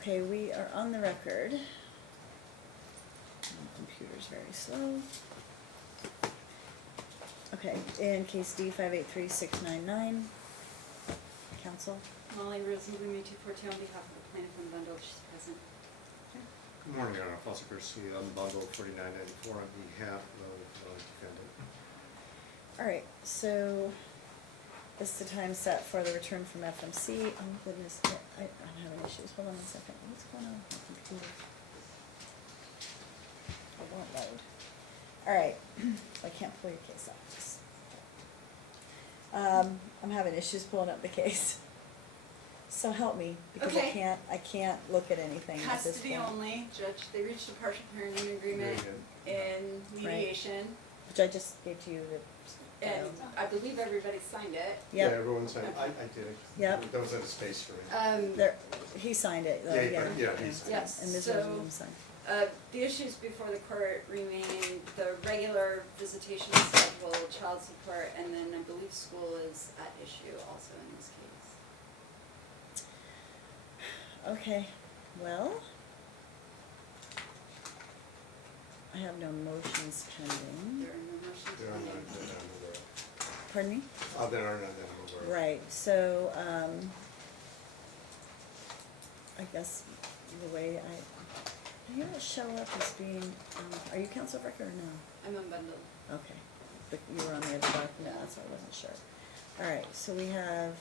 Okay, we are on the record. My computer's very slow. Okay, in case D 583699, counsel. Molly Rosenblum, 242, on behalf of the plaintiff and bundle, she's present. Good morning, Your Honor. Foster Garcia, on bundle 4994 on behalf of defendant. All right, so this is the time set for the return from FMC. Oh goodness, I'm having issues. Hold on a second. What's going on with my computer? It won't load. All right, so I can't pull your case up. I'm having issues pulling up the case. So help me, because Okay. I can't look at anything at this Custody point. only, Judge, they reached a partial parenting agreement in mediation, Which I just gave to you. and I believe everybody signed it. Yeah, Yep, everyone signed. I did it. Yep. There was a space for me. there, he signed it, though, Yeah, yeah. he signed it. Yes, And Ms. so- Rosenblum signed. The issues before the court remain the regular visitation schedule, child support, and then I believe school is at issue also in this case. Okay, well, I have no motions pending. There are no motions. There are none that I'm aware of. Pardon me? There are none that I'm aware of. Right, so, I guess the way you don't show up as being, are you counsel of record or no? I'm unbundled. Okay, but you were on the other document, that's why I wasn't sure. All right, so we have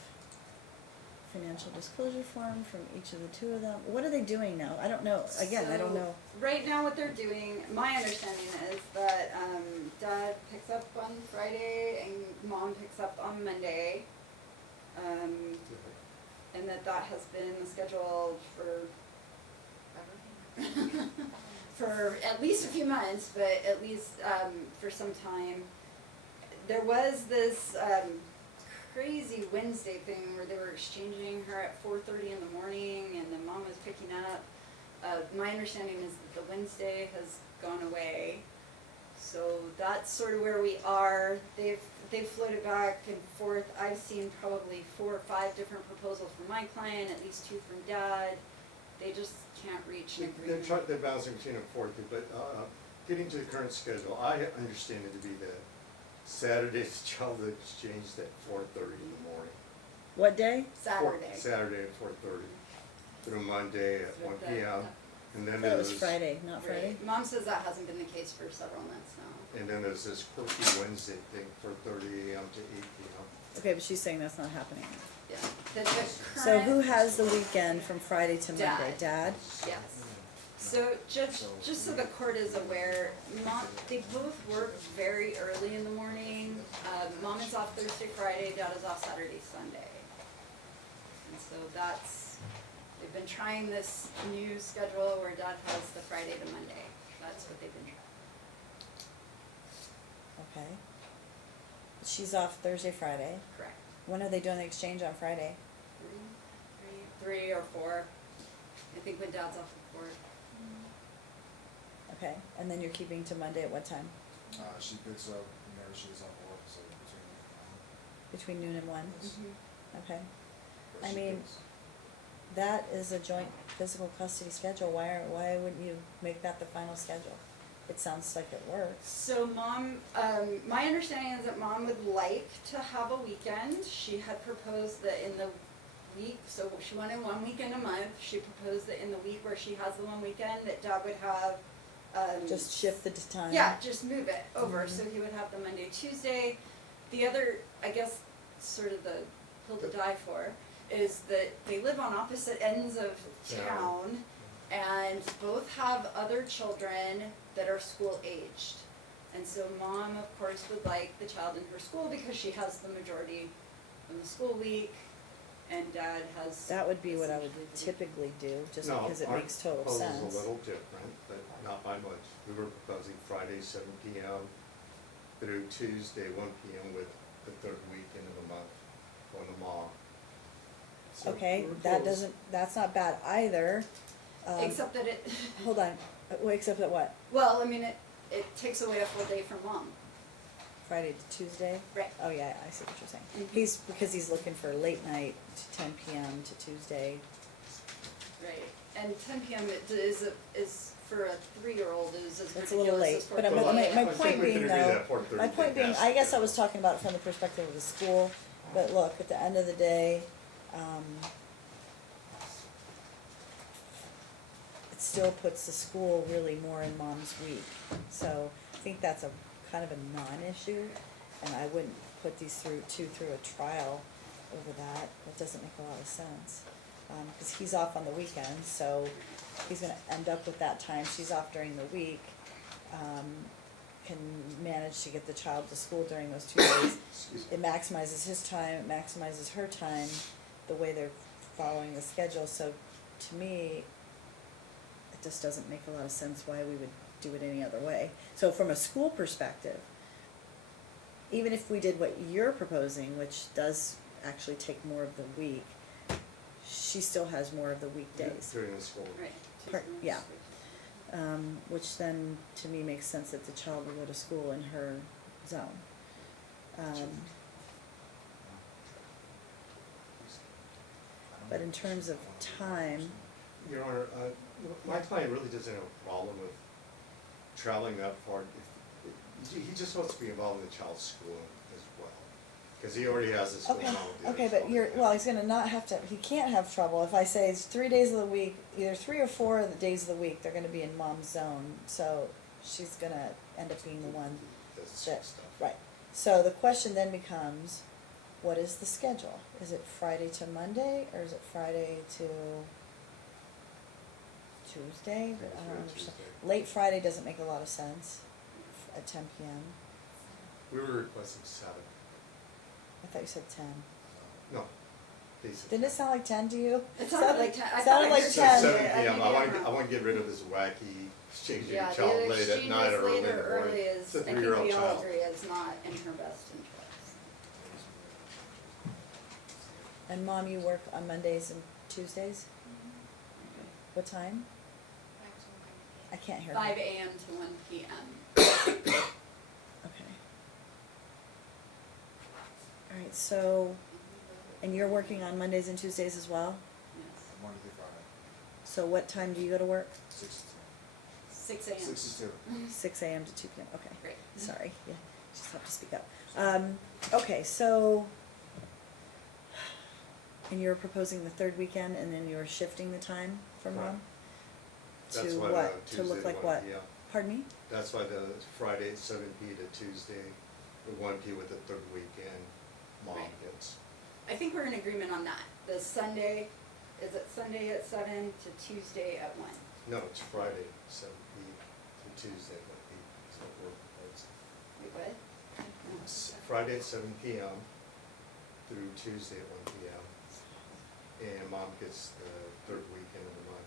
financial disclosure form from each of the two of them. What are they doing now? I don't know, again, I don't So, know. right now what they're doing, my understanding is that Dad picks up on Friday and Mom picks up on Monday. And that has been the schedule for ever? For at least a few months, but at least for some time. There was this crazy Wednesday thing where they were exchanging her at 4:30 in the morning and then Mom was picking up. My understanding is that the Wednesday has gone away. So that's sort of where we are. They've floated back and forth. I've seen probably 4 or 5 different proposals from my client, at least 2 from Dad. They just can't reach an agreement. They're bouncing between and forth, but getting to the current schedule, I understand it to be that Saturday's child exchanged at 4:30 in the morning. What day? Saturday. Saturday at 4:30 through Monday at 1 p.m. And then That there's was Friday, not Right. Friday? Mom says that hasn't been the case for several months now. And then there's this quirky Wednesday thing, 4:30 a.m. to 8 p.m. Okay, but she's saying that's not happening. Yeah. The current. So who has the weekend from Friday to Monday? Dad? Yes. So just so the court is aware, they both work very early in the morning. Mom is off Thursday, Friday, Dad is off Saturday, Sunday. And so they've been trying this new schedule where Dad has the Friday to Monday. That's what they've been trying. Okay. She's off Thursday, Friday. Correct. When are they doing the exchange on Friday? 3 or 4. I think when Dad's off the court. Okay, and then you're keeping to Monday at what time? She picks up, she's off work, so Between noon and 1? Mm-hmm. Okay. but I she mean, picks- that is a joint physical custody schedule. Why wouldn't you make that the final schedule? It sounds like it works. So Mom, my understanding is that Mom would like to have a weekend. She had proposed that in the week, so she wanted 1 weekend a month. She proposed that in the week where she has the 1 weekend, that Dad would have. Just shift the time. Yeah, just move it over, Mhm. so he would have the Monday, Tuesday. The other, I guess, sort of the hill to die for, is that they live on opposite ends of town, and both have other children that are school aged. And so Mom, of course, would like the child in her school because she has the majority of the school week, and Dad has. That would be what I would essentially the week. typically do, just No, because it our makes total sense. proposal's a little different, but not by much. We were proposing Friday, 7 p.m. through Tuesday, 1 p.m. with the 3rd weekend of the month on the mall. So Okay, we were that close. that's not bad either. Except that it. Hold on, except that what? Well, I mean, it takes away a full day from Mom. Friday to Tuesday? Right. Oh yeah, I see what you're saying. Mhm. Because he's looking for late night to 10 p.m. to Tuesday. Right, and 10 p.m. is for a 3-year-old is as It's a little ridiculous late, as 4 but p.m. Well, my I point think we being can agree though, that 4:30 my point being, best, I guess I you was know. talking about it from the perspective of the school, but look, at the end of the day, it still puts the school really more in mom's week. So I think that's a kind of a non-issue, and I wouldn't put these two through a trial over that. That doesn't make a lot of sense. Cause he's off on the weekends, so he's gonna end up with that time. She's off during the week. Can manage to get the child to school during those 2 days. Excuse me. It maximizes his time, it maximizes her time, the way they're following the schedule, so to me, it just doesn't make a lot of sense why we would do it any other way. So from a school perspective, even if we did what you're proposing, which does actually take more of the week, she still has more of the weekdays. During the school. Right. Yeah. Which then, to me, makes sense that the child will go to school in her zone. But in terms of time, Your Honor, my client really doesn't have a problem with traveling that far. He just wants to be involved in the child's schooling as well, because he already has this going okay, on with the okay, other but you're, school. well, he's gonna not have to, he can't have trouble, if I say it's 3 days of the week, either 3 or 4 of the days of the week, they're gonna be in mom's zone, so she's gonna end up being the one That's that, stuff. right. So the question then becomes, what is the schedule? Is it Friday to Monday, or is it Friday to Tuesday? It's I don't really understand. Tuesday. Late Friday doesn't make a lot of sense at 10 p.m. We were requesting 7. I thought you said 10. No, they said. Didn't it sound like 10 to you? It sounded like 10. I Sounded thought like I It heard 10. said 7 I p.m. mean, I want to get rid of this wacky exchanging Yeah, your child the late at exchange night is or early in late the or morning. early It's is, a I think 3-year-old we all child. agree, is not in her best interest. And Mom, you work on Mondays and Tuesdays? What time? I can't hear. 5 you. a.m. to 1 p.m. Okay. All right, so, and you're working on Mondays and Tuesdays as well? Yes. Monday through Friday, So what time do you go to work? 6 to 6 10. a.m. 6 to 2. 6 a.m. to 2 p.m. Okay. Great. Sorry, yeah, just have to speak up. Okay, so, and you're proposing the third weekend, and then you're shifting the time for Correct. Mom? That's To why what? the To look Tuesday like 1 what? p.m. Pardon me? That's why the Friday 7 p. to Tuesday, the 1 p. with the third weekend, mom Right. gets. I think we're in agreement on that. The Sunday, is it Sunday at 7 to Tuesday at 1? No, it's Friday 7 p. to Tuesday 1 p. is what we're proposing. Wait, what? It's Friday at 7 p.m. through Tuesday at 1 p.m. And mom gets the third weekend of the month.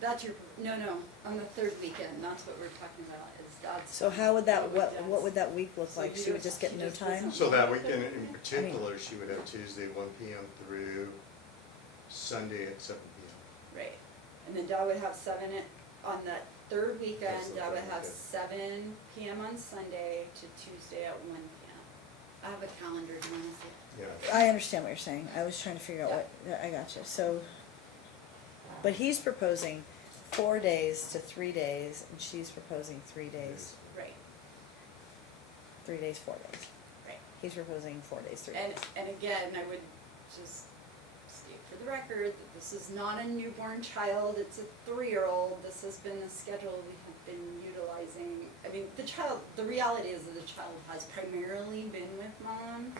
That's your, no, on the third weekend, that's what we're talking about, is dad's. So how would that, what dad's- would that week look So like? you She would would- just get she no just time? doesn't- So that weekend in particular, she would have Tuesday 1 p.m. through Sunday at 7 p.m. Right, and then dad would have 7 on that third That's weekend, the dad would third have weekend. 7 p.m. on Sunday to Tuesday at 1 p.m. I have a calendar, do you wanna see? Yeah. I understand what you're saying. I was trying to figure out what, I got you. So, but he's proposing 4 days to 3 days, and she's proposing 3 days. Right, 3 days, 4 days. right. He's proposing 4 days, 3 days. And again, I would just state for the record that this is not a newborn child, it's a 3-year-old. This has been the schedule we have been utilizing. I mean, the reality is that the child has primarily been with mom.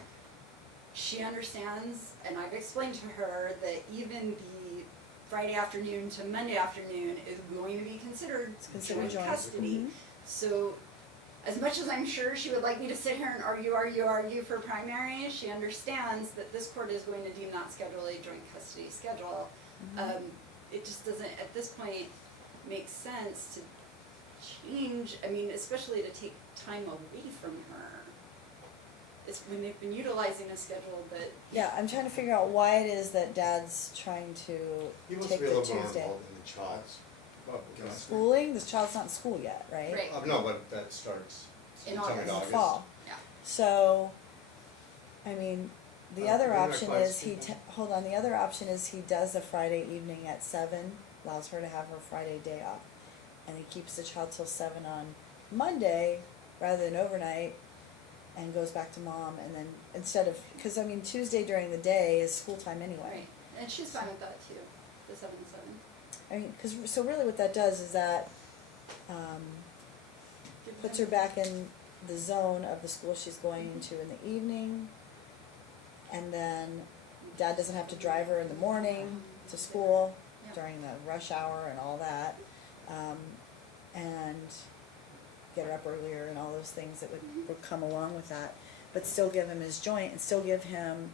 She understands, and I've explained to her that even the Friday afternoon to Monday afternoon is going to be considered considered joint joint. custody. Mhm. So, as much as I'm sure she would like me to sit here and argue for primary, she understands that this court is going to deem that schedule a joint custody schedule. Mhm. It just doesn't, at this point, make sense to change, I mean, especially to take time away from her. It's when they've been utilizing a schedule that. Yeah, I'm trying to figure out why it is that Dad's trying to He wants take to be a the little more Tuesday. involved in the child's. Can I speak? Schooling? This child's not in school yet, right? Right. No, but that starts In sometime August. In the August. fall. Yeah. So, I mean, The other Internet option class is people. hold on, the other option is he does a Friday evening at 7, allows her to have her Friday day off. And he keeps the child till 7 on Monday rather than overnight, and goes back to mom, and then instead of, because I mean Tuesday during the day is school time anyway. Right, and she's fine with that too, the 7 to 7. I mean, because, so really what that does is that, puts her back in the zone of the school she's going into in the evening, and then dad doesn't have to drive her in the morning to school Yep. during the rush hour and all that, and get her up earlier and all those things that would come along with that, but still give him his joint and still give him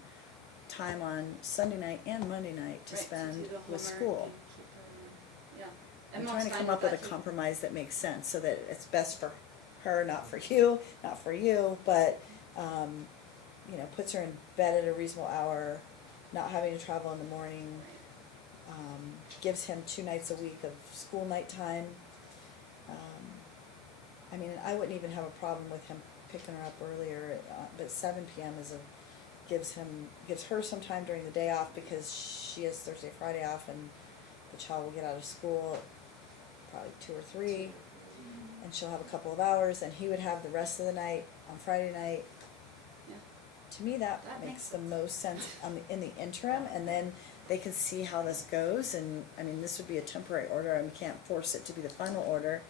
time on Sunday night and Monday night to Right, spend do the with homework school. and keep her, yeah. I'm And trying to mom's come fine up with a that too. compromise that makes sense, so that it's best for her, not for you, but, you know, puts her in bed at a reasonable hour, not having to travel in the morning, gives him 2 nights a week of school night time. I mean, I wouldn't even have a problem with him picking her up earlier, but 7 p.m. gives her some time during the day off, because she has Thursday, Friday off, and the child will get out of school at probably 2 or 3, and she'll have a couple of hours, and he would have the rest of the night on Friday night. Yeah. To me, that That makes makes the most sense in the interim, and then they can see how this goes, and, I mean, this would be a temporary order, and we can't force it to be the final order.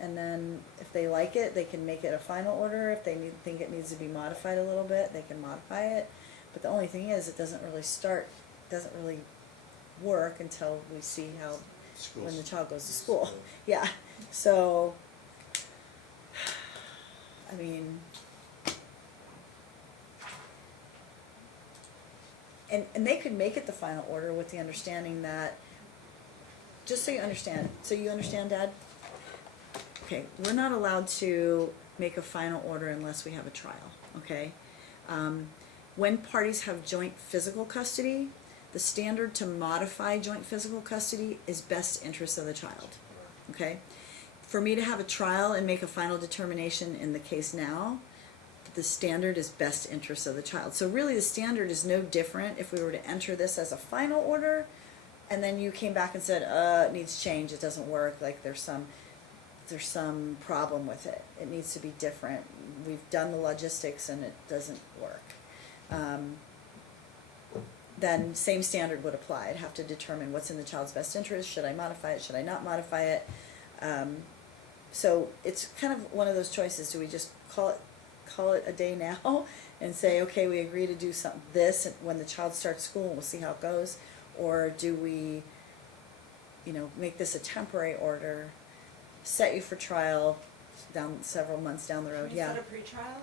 And then if they like it, they can make it a final order. If they think it needs to be modified a little bit, they can modify it. But the only thing is, it doesn't really work until we see how, Schools. when the child goes to school. Yeah, so, I mean, and they could make it the final order with the understanding that, just so you understand, Dad? Okay, we're not allowed to make a final order unless we have a trial, okay? When parties have joint physical custody, the standard to modify joint physical custody is best interest of the child, okay? For me to have a trial and make a final determination in the case now, the standard is best interest of the child. So really the standard is no different if we were to enter this as a final order, and then you came back and said, it needs change, it doesn't work, like there's some problem with it. It needs to be different. We've done the logistics and it doesn't work. Then same standard would apply. I'd have to determine what's in the child's best interest. Should I modify it? Should I not modify it? So it's kind of one of those choices. Do we just call it a day now and say, okay, we agree to do this when the child starts school and we'll see how it goes? Or do we, make this a temporary order, set you for trial down several months down the road? Can we Yeah. set a pre-trial?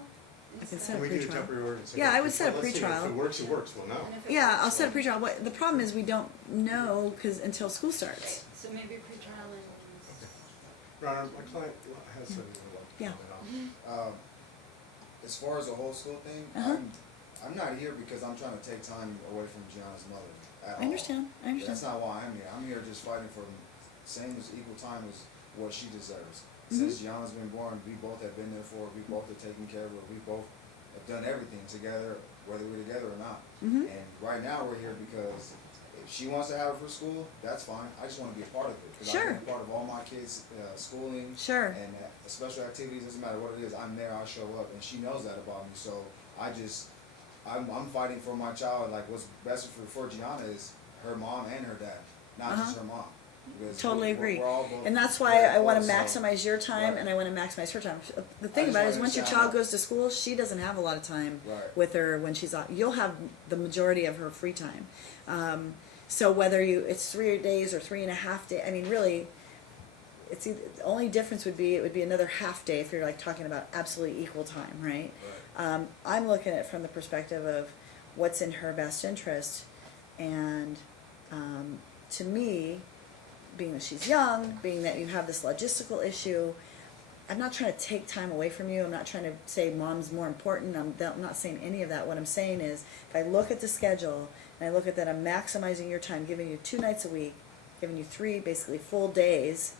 I can instead? set a Can we do a pre-trial. temporary order? and say, Yeah, I would set a let's see, pre-trial. If it works, it works, we'll know. And if it Yeah, works, I'll set a then- pre-trial. But the problem is we don't know until school Right, starts. so maybe pre-trial and. Ron, my client has something to look Yeah. on. As far as the whole school thing, Uh-huh. I'm not here because I'm trying to take time away from Gianna's mother at all. I understand. That's not why I'm here. I'm here just fighting for same as equal time as what she deserves. Mhm. Since Gianna's been born, we both have been there for her. We both have taken care of her. We both have done everything together, whether we're together or not. Mhm. And right now we're here because if she wants to have her for school, that's fine. I just want to be a part of it. 'Cause Sure. I want to be a part of all my kids' schooling. Sure. And special activities, doesn't matter what it is, I'm there, I show up, and she knows that about me. So I'm fighting for my child. Like what's best for Gianna is her mom and her dad, not just her mom. Because Totally we're agree. all both And that's why very I want to close, so- maximize your time Right. and I want to maximize her time. The thing just about it is wanna once your sound child out. goes to school, she doesn't have a lot of time Right. with her when she's off. You'll have the majority of her free time. So whether it's 3 days or 3.5 days, I mean, really, the only difference would be another half day if you're like talking about absolutely equal time, right? Right. I'm looking at it from the perspective of what's in her best interest, and to me, being that she's young, being that you have this logistical issue, I'm not trying to take time away from you. I'm not trying to say mom's more important. I'm not saying any of that. What I'm saying is, if I look at the schedule and I look at that, I'm maximizing your time, giving you 2 nights a week, giving you 3 basically full days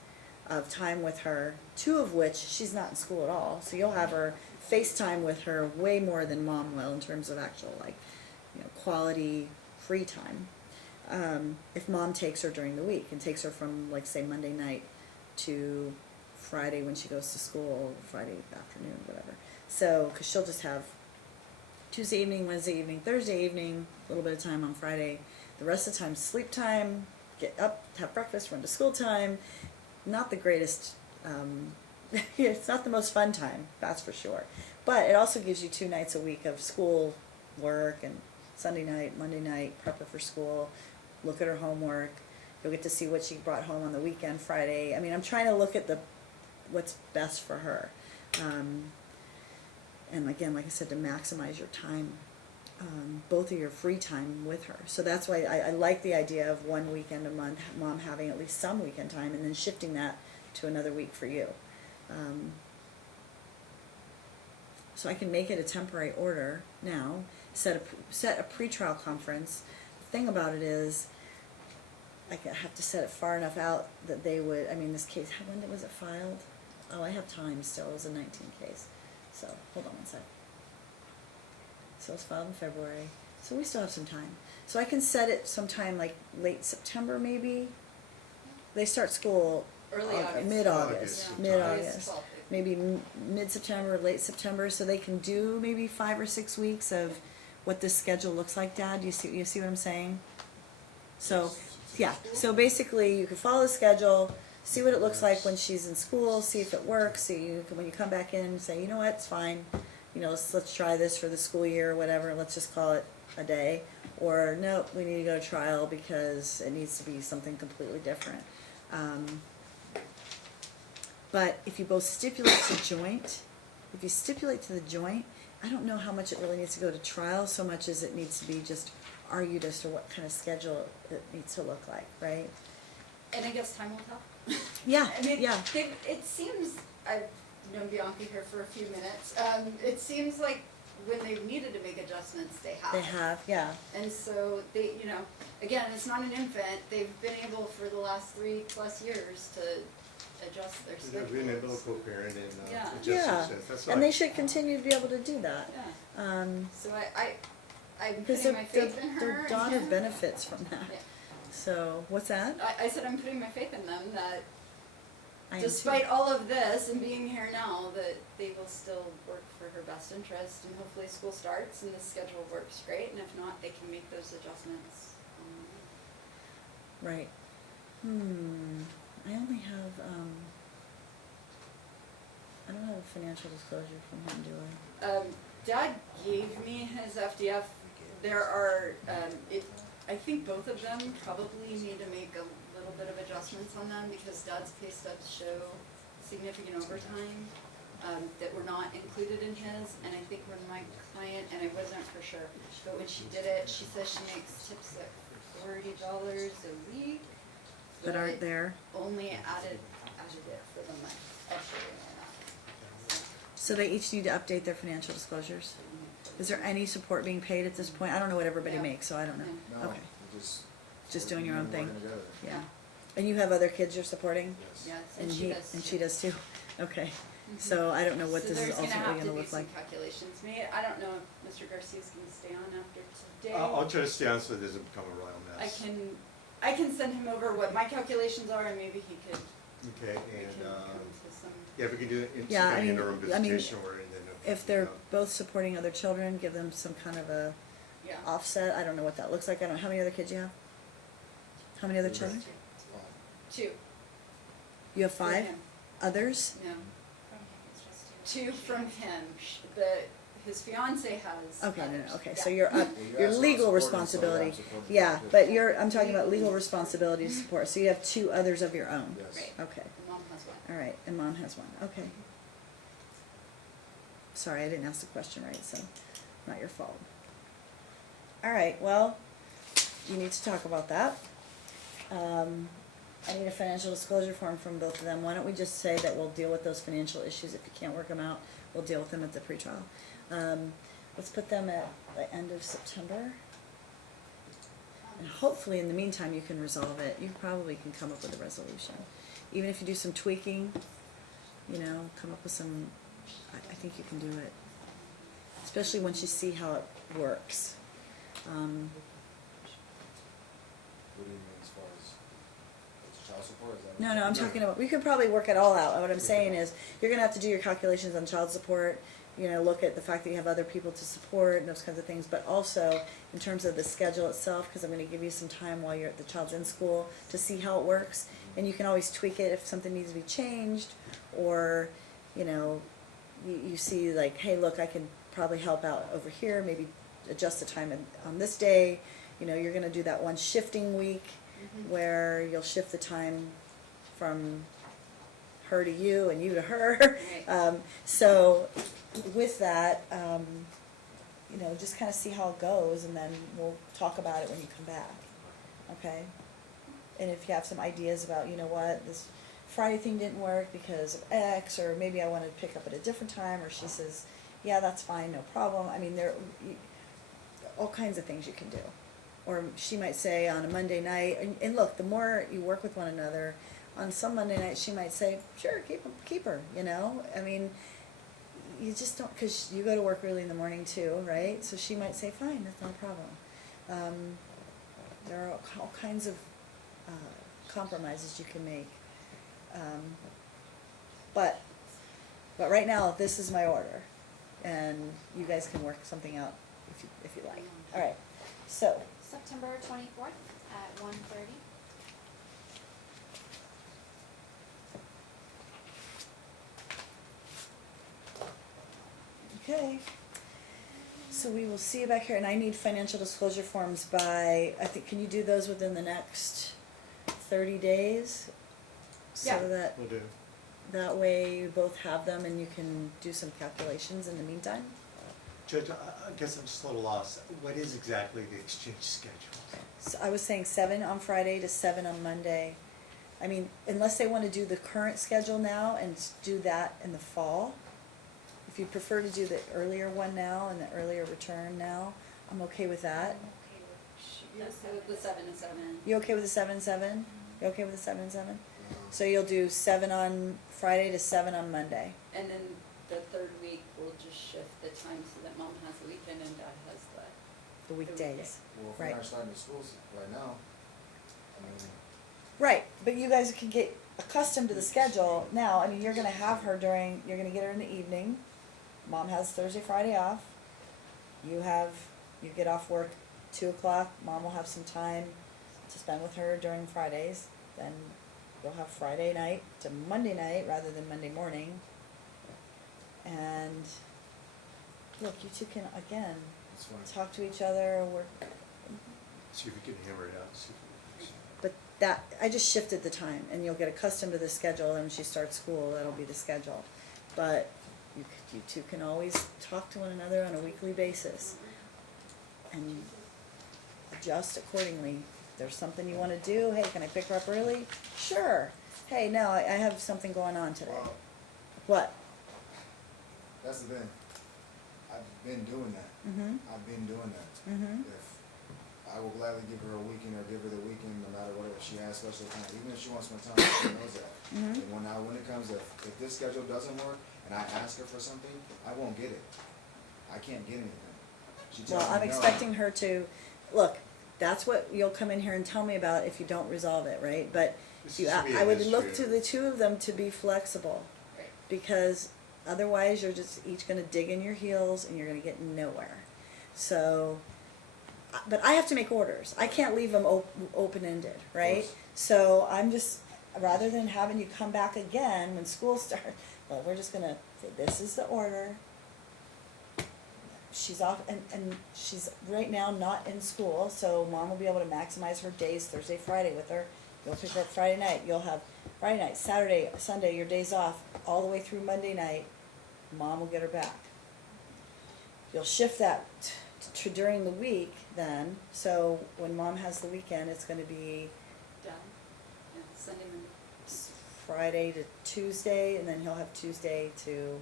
of time with her, 2 of which she's not in school at all. So you'll have her FaceTime with her way more than mom will in terms of actual, like, you know, quality free time. If mom takes her during the week and takes her from, like, say, Monday night to Friday when she goes to school, Friday afternoon, whatever. So, because she'll just have Tuesday evening, Wednesday evening, Thursday evening, a little bit of time on Friday. The rest of the time, sleep time, get up, have breakfast, run to school time. Not the greatest, it's not the most fun time, that's for sure. But it also gives you 2 nights a week of school work, and Sunday night, Monday night, prep her for school, look at her homework. You'll get to see what she brought home on the weekend, Friday. I mean, I'm trying to look at what's best for her. And again, like I said, to maximize your time, both of your free time with her. So that's why I like the idea of 1 weekend a month, mom having at least some weekend time, and then shifting that to another week for you. So I can make it a temporary order now, set a pretrial conference. The thing about it is, I have to set it far enough out that they would, I mean, this case, when was it filed? Oh, I have time still, it was a 19 case. So, hold on one sec. So it's filed in February. So we still have some time. So I can set it sometime like late September maybe. They start school Early August. mid-August. Yeah. Mid-August. Maybe mid-September, late September, so they can do maybe 5 or 6 weeks of what this schedule looks like, Dad. You see what I'm saying? So, yeah. So basically, you can follow the schedule, see what it looks like when she's in school, see if it works. See when you come back in and say, you know what, it's fine. You know, let's try this for the school year or whatever. Let's just call it a day. Or no, we need to go to trial because it needs to be something completely different. But if you both stipulate to the joint, I don't know how much it really needs to go to trial so much as it needs to be just argued as to what kind of schedule it needs to look like, right? And I guess time will tell. Yeah, I mean, yeah. it seems, I've known Bianca here for a few minutes, it seems like when they've needed to make adjustments, they have. They have, yeah. And so they, you know, again, it's not an infant, they've been able for the last 3+ years to adjust their schedules. They've been able to co-parent and Yeah. adjust Yeah, themselves. That's and why- they should continue to be able to do that. Yeah, so I'm Because putting my faith in her. their daughter benefits from that. Yeah. So, what's that? I said I'm putting my faith in them that I am too. despite all of this and being here now, that they will still work for her best interest, and hopefully school starts and the schedule works great, and if not, they can make those adjustments. Right. I only have, I don't have a financial disclosure from him, do I? Dad gave me his FDF. There are, I think both of them probably need to make a little bit of adjustments on them because Dad's pay stubs show significant overtime that were not included in his. And I think when my client, and I wasn't for sure, but when she did it, she says she makes tips like $40 a week. That aren't there? Only added it for the month. I'll show you more now. So they each need to update their financial disclosures? Is there any support being paid at this point? I don't know what everybody No. makes, so I don't know. No, Okay, we're just doing your own working thing. together. Yeah. And you have other kids you're supporting? Yes. Yes, and she does. And she does too? Okay. So I don't know what So this is ultimately gonna look there's gonna have to be like. some calculations made. I don't know if Mr. Garcia's gonna stay on after today. I'll try to stay on so it doesn't become a royal mess. I can send him over what my calculations are and maybe he could, Okay, we and, can come to some. yeah, if we can do it in Yeah, some I kind of mean- interim I mean, visitation or and then. If they're both supporting other children, give them some kind of a Yeah. offset. I don't know what that looks like. I don't know. How many other kids you have? How many other children? Two. You have For 5? him. Others? No. Two from him. His fiance has. Okay, no, others. okay, Yeah. so you're up, Well, you your asked about legal supporting, so responsibility, I'm supporting yeah, the but kids. I'm talking about legal responsibility to support, so you have 2 others of your own? Yes. Right. Okay, And Mom has one. all right, and mom has 1, okay. Sorry, I didn't ask the question right, so, not your fault. All right, well, you need to talk about that. I need a financial disclosure form from both of them. Why don't we just say that we'll deal with those financial issues, if you can't work them out, we'll deal with them at the pretrial. Let's put them at the end of September. And hopefully, in the meantime, you can resolve it. You probably can come up with a resolution. Even if you do some tweaking, you know, come up with some I think you can do it. Especially once you see how it works. What do you mean as far as child support? Is that No, I'm talking about, we could probably work it all out. What I'm saying is, you're gonna have to do your calculations on child support, look at the fact that you have other people to support and those kinds of things, but also in terms of the schedule itself, because I'm gonna give you some time while the child's in school to see how it works, and you can always tweak it if something needs to be changed, or, you see like, hey, look, I can probably help out over here, maybe adjust the time on this day, you're gonna do that one shifting week, where you'll shift the time from her to you and you to her. Right. So with that, just kind of see how it goes, and then we'll talk about it when you come back, okay? And if you have some ideas about, this Friday thing didn't work because of X, or maybe I wanted to pick up at a different time, or she says, yeah, that's fine, no problem. I mean, there are all kinds of things you can do. Or she might say on a Monday night, and look, the more you work with one another, on some Monday night she might say, sure, keep her, I mean, you just don't, because you go to work early in the morning too, right? So she might say, fine, that's no problem. There are all kinds of compromises you can make. But right now, this is my order, and you guys can work something out if you like. All right, so. September 24th at 1:30. Okay, so we will see you back here, and I need financial disclosure forms by, I think, can you do those within the next 30 days? Yeah. So that, Will do. that way you both have them and you can do some calculations in the meantime? Judge, I guess I'm just a little lost. What is exactly the exchange schedule? So I was saying 7 on Friday to 7 on Monday. I mean, unless they want to do the current schedule now and do that in the fall. If you prefer to do the earlier one now and the earlier return now, I'm okay with that. You're okay with the 7 and 7. You okay with the 7 and 7? You okay with the 7 and 7? So you'll do 7 on Friday to 7 on Monday. And then the third week, we'll just shift the time so that mom has the weekend and dad has The weekdays. Well, if Right. we're not starting the schools right now, I mean, Right, but you guys can get accustomed to the schedule now. I mean, you're gonna have her you're gonna get her in the evening. Mom has Thursday, Friday off. You get off work 2 o'clock. Mom will have some time to spend with her during Fridays. Then you'll have Friday night to Monday night rather than Monday morning. And look, you two can, again, it's fine. talk to each other, work. See if we can hammer it out, see if we But that, I just shifted the time, and you'll get accustomed to the schedule, and when she starts school, that'll be the schedule. But you two can always talk to one another on a weekly basis, and adjust accordingly. If there's something you wanna do, hey, can I pick her up early? Sure. Hey, no, I have something going on today. Well, What? that's the thing. I've been doing that. Mm-hmm, I've been doing that. mm-hmm. If I will gladly give her a weekend or give her the weekend, no matter what, if she has special time, even if she wants my time, she knows that. Mhm. And when it comes, if this schedule doesn't work and I ask her for something, I won't get it. I can't get anything. She tells Well, me I'm no. expecting her to, look, that's what you'll come in here and tell me about if you don't resolve it, right? But This you, should be a I would look history to of- the two of them to be flexible, Right. because otherwise you're just each gonna dig in your heels and you're gonna get nowhere. So, but I have to make orders. I can't leave them open-ended, right? course. So I'm just, rather than having you come back again when school starts, well, we're just gonna say, this is the order. She's off, and she's right now not in school, so mom will be able to maximize her days Thursday, Friday with her. You'll pick her up Friday night, you'll have Friday night, Saturday, Sunday, your days off, all the way through Monday night. Mom will get her back. You'll shift that to during the week then, so when mom has the weekend, it's gonna be Done. Yeah, Sunday, Monday. Friday to Tuesday, and then he'll have Tuesday to,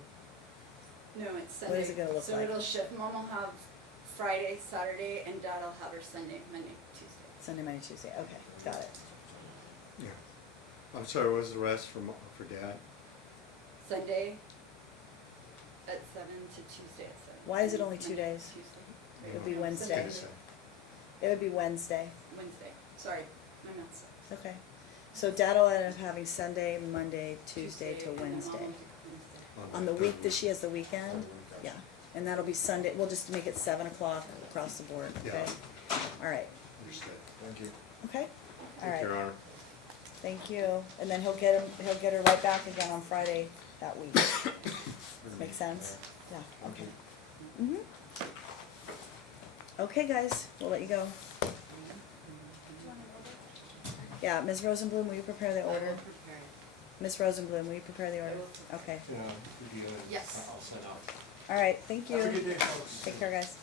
No, it's Sunday. What is it gonna look so like? it'll shift. Mom will have Friday, Saturday, and dad will have her Sunday, Monday, Tuesday. Sunday, Monday, Tuesday, okay, got it. Yeah. I'm sorry, what was the rest for dad? Sunday, at 7 to Tuesday at 7. Why is it only 2 days? Tuesday. It would be It's Wednesday. good to say. It would be Wednesday. Wednesday. Sorry, my math's. Okay. So Dad will end up having Sunday, Monday, Tuesday to and then Mom Wednesday. will do On the third week that she has the weekend? Yeah. And that'll be Sunday, we'll just make it 7 o'clock across the board, okay? All right, Understood. Thank you. okay? All Thank right, you, Your Honor. thank you. And then he'll get her right back again on Friday that week. Make sense? Yeah, Thank okay. you. Okay, guys, we'll let you go. Do you want an order? Yeah, Ms. Rosenblum, will you prepare the I will order? prepare it. Ms. Rosenblum, will you prepare the I order? will. Okay, Yeah, if you, Yes. I'll send out. all right, thank you. Have a good day, folks. Take care, guys.